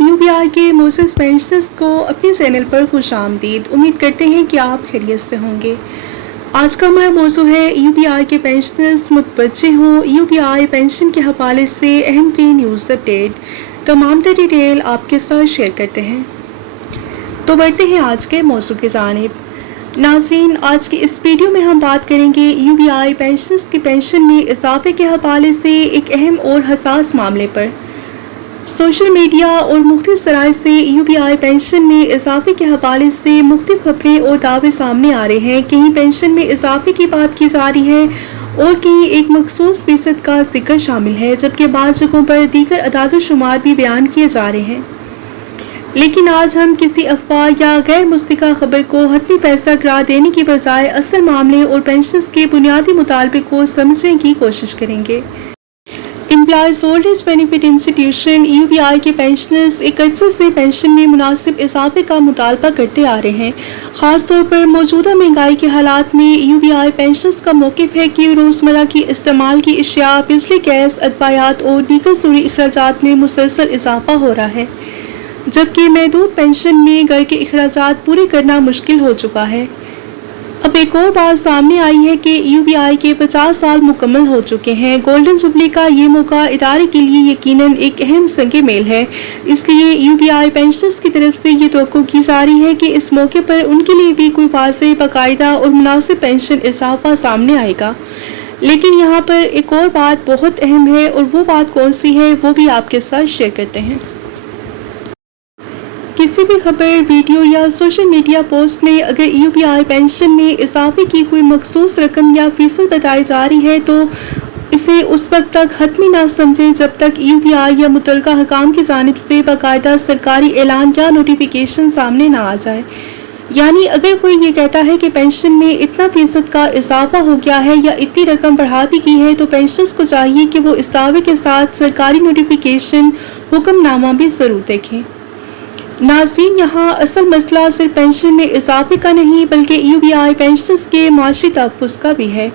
UBI کے معزز pensioners کو اپنے چینل پر خوش آمدید۔ امید کرتے ہیں کہ آپ خیریت سے ہوں گے۔ آج کا ہمارا موضوع ہے UBI کے پینشنرز متوجہ ہوں۔ UBI پینشن کے حوالے سے اہم ترین نیوز اپڈیٹ، تمام تر ڈیٹیل آپ کے ساتھ شیئر کرتے ہیں۔ تو بڑھتے ہیں آج کے موضوع کی جانب۔ ناظرین، آج کی اس ویڈیو میں ہم بات کریں گے UBI پینشنرز کی پینشن میں اضافے کے حوالے سے ایک اہم اور حساس معاملے پر۔ سوشل میڈیا اور مختلف ذرائع سے UBI پینشن میں اضافے کے حوالے سے مختلف خبریں اور دعوے سامنے آ رہے ہیں۔ کہیں پینشن میں اضافے کی بات کی جا رہی ہے اور کہیں ایک مخصوص فیصد کا ذکر شامل ہے، جبکہ بعض جگہوں پر دیگر اعداد و شمار بھی بیان کیے جا رہے ہیں۔ لیکن آج ہم کسی افواہ یا غیر مصدقہ خبر کو حتمی فیصلہ قرار دینے کی بجائے اصل معاملے اور پینشنرز کے بنیادی مطالبے کو سمجھنے کی کوشش کریں گے۔ Employees old age benefit institution UBI کے پینشنرز ایک عرصے سے پینشن میں مناسب اضافے کا مطالبہ کرتے آ رہے ہیں۔ خاص طور پر موجودہ مہنگائی کے حالات میں UBI پینشنرز کا موقف ہے کہ روزمرہ کی استعمال کی اشیاء، بجلی، گیس، ادویات اور دیگر ضروری اخراجات میں مسلسل اضافہ ہو رہا ہے، جبکہ محدود پینشن میں گھر کے اخراجات پورے کرنا مشکل ہو چکا ہے۔ اب ایک اور بات سامنے آئی ہے کہ UBI کے 50 سال مکمل ہو چکے ہیں۔ گولڈن جوبلی کا یہ موقع ادارے کے لیے یقیناً ایک اہم سنگ میل ہے۔ اس لیے UBI پینشنرز کی طرف سے یہ توقع کی جا رہی ہے کہ اس موقع پر ان کے لیے بھی کوئی واضح، باقاعدہ اور مناسب پینشن اضافہ سامنے آئے گا۔ لیکن یہاں پر ایک اور بات بہت اہم ہے، اور وہ بات کون سی ہے وہ بھی آپ کے ساتھ شیئر کرتے ہیں۔ کسی بھی خبر، ویڈیو یا سوشل میڈیا پوسٹ میں اگر UBI پینشن میں اضافے کی کوئی مخصوص رقم یا فیصد بتائی جا رہی ہے تو اسے اس وقت تک حتمی نہ سمجھیں جب تک UBI یا متعلقہ حکام کی جانب سے باقاعدہ سرکاری اعلان یا نوٹیفیکیشن سامنے نہ آ جائے۔ یعنی اگر کوئی یہ کہتا ہے کہ پینشن میں اتنا فیصد کا اضافہ ہو گیا ہے یا اتنی رقم بڑھا دی گئی ہے، تو پینشنرز کو چاہیے کہ وہ اس دعوے کے ساتھ سرکاری نوٹیفیکیشن حکم نامہ بھی ضرور دیکھیں۔ ناظرین، یہاں اصل مسئلہ صرف پینشن میں اضافے کا نہیں بلکہ UBI پینشنرز کے معاشی تحفظ کا بھی ہے۔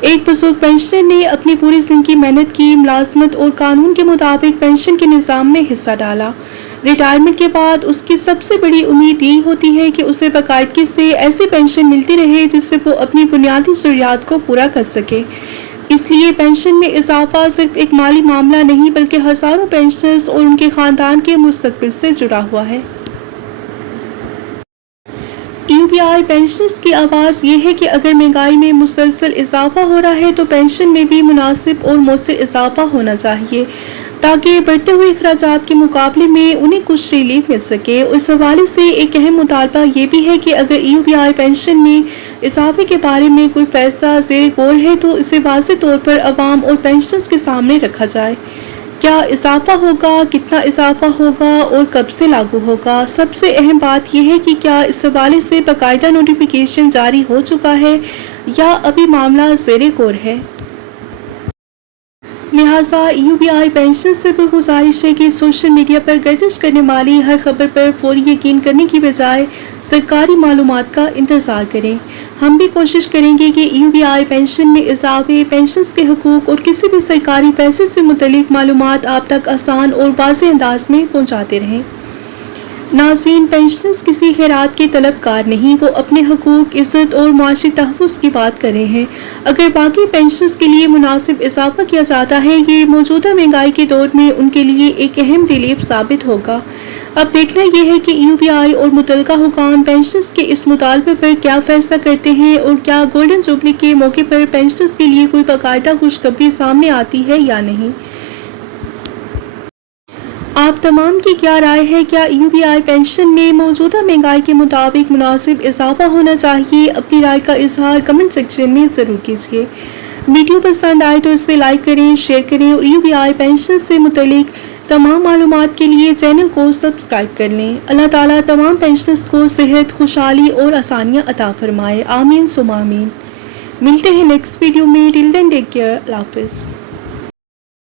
ایک بزرگ پینشنر نے اپنی پوری زندگی محنت کی، ملازمت اور قانون کے مطابق پینشن کے نظام میں حصہ ڈالا۔ ریٹائرمنٹ کے بعد اس کی سب سے بڑی امید یہی ہوتی ہے کہ اسے باقاعدگی سے ایسی پینشن ملتی رہے جس سے وہ اپنی بنیادی ضروریات کو پورا کر سکے۔ اس لیے پینشن میں اضافہ صرف ایک مالی معاملہ نہیں بلکہ ہزاروں پینشنرز اور ان کے خاندان کے مستقبل سے جڑا ہوا ہے۔ UBI پینشنرز کی آواز یہ ہے کہ اگر مہنگائی میں مسلسل اضافہ ہو رہا ہے تو پینشن میں بھی مناسب اور مؤثر اضافہ ہونا چاہیے، تاکہ بڑھتے ہوئے اخراجات کے مقابلے میں انہیں کچھ ریلیف مل سکے۔ اور اس حوالے سے ایک اہم مطالبہ یہ بھی ہے کہ اگر UBI پینشن میں اضافے کے بارے میں کوئی فیصلہ زیر غور ہے تو اسے واضح طور پر عوام اور پینشنرز کے سامنے رکھا جائے۔ کیا اضافہ ہوگا، کتنا اضافہ ہوگا اور کب سے لاگو ہوگا؟ سب سے اہم بات یہ ہے کہ کیا اس حوالے سے باقاعدہ نوٹیفیکیشن جاری ہو چکا ہے یا ابھی معاملہ زیر غور ہے؟ لہٰذا UBI پینشن سے بھی گزارش ہے کہ سوشل میڈیا پر گردش کرنے والی ہر خبر پر فوری یقین کرنے کی بجائے سرکاری معلومات کا انتظار کریں۔ ہم بھی کوشش کریں گے کہ UBI پینشن میں اضافے، پینشنرز کے حقوق اور کسی بھی سرکاری فیصلے سے متعلق معلومات آپ تک آسان اور واضح انداز میں پہنچاتے رہیں۔ ناظرین، پینشنرز کسی خیرات کے طلبگار نہیں، وہ اپنے حقوق، عزت اور معاشی تحفظ کی بات کر رہے ہیں۔ اگر باقی پینشنرز کے لیے مناسب اضافہ کیا جاتا ہے، یہ موجودہ مہنگائی کے دور میں ان کے لیے ایک اہم ریلیف ثابت ہوگا۔ اب دیکھنا یہ ہے کہ UBI اور متعلقہ حکام پینشنرز کے اس مطالبے پر کیا فیصلہ کرتے ہیں، اور کیا گولڈن جوبلی کے موقع پر پینشنرز کے لیے کوئی باقاعدہ خوشخبری سامنے آتی ہے یا نہیں۔ آپ تمام کی کیا رائے ہے؟ کیا UBI پینشن میں موجودہ مہنگائی کے مطابق مناسب اضافہ ہونا چاہیے؟ اپنی رائے کا اظہار کمنٹ سیکشن میں ضرور کیجیے۔ ویڈیو پسند آئے تو اسے لائک کریں، شیئر کریں اور UBI پینشن سے متعلق تمام معلومات کے لیے چینل کو سبسکرائب کر لیں۔ اللہ تعالیٰ تمام پینشنرز کو صحت، خوشحالی اور آسانیاں عطا فرمائے۔ آمین ثم آمین۔ ملتے ہیں نیکسٹ ویڈیو میں۔ ٹل دین ٹیک کیئر۔ اللہ حافظ۔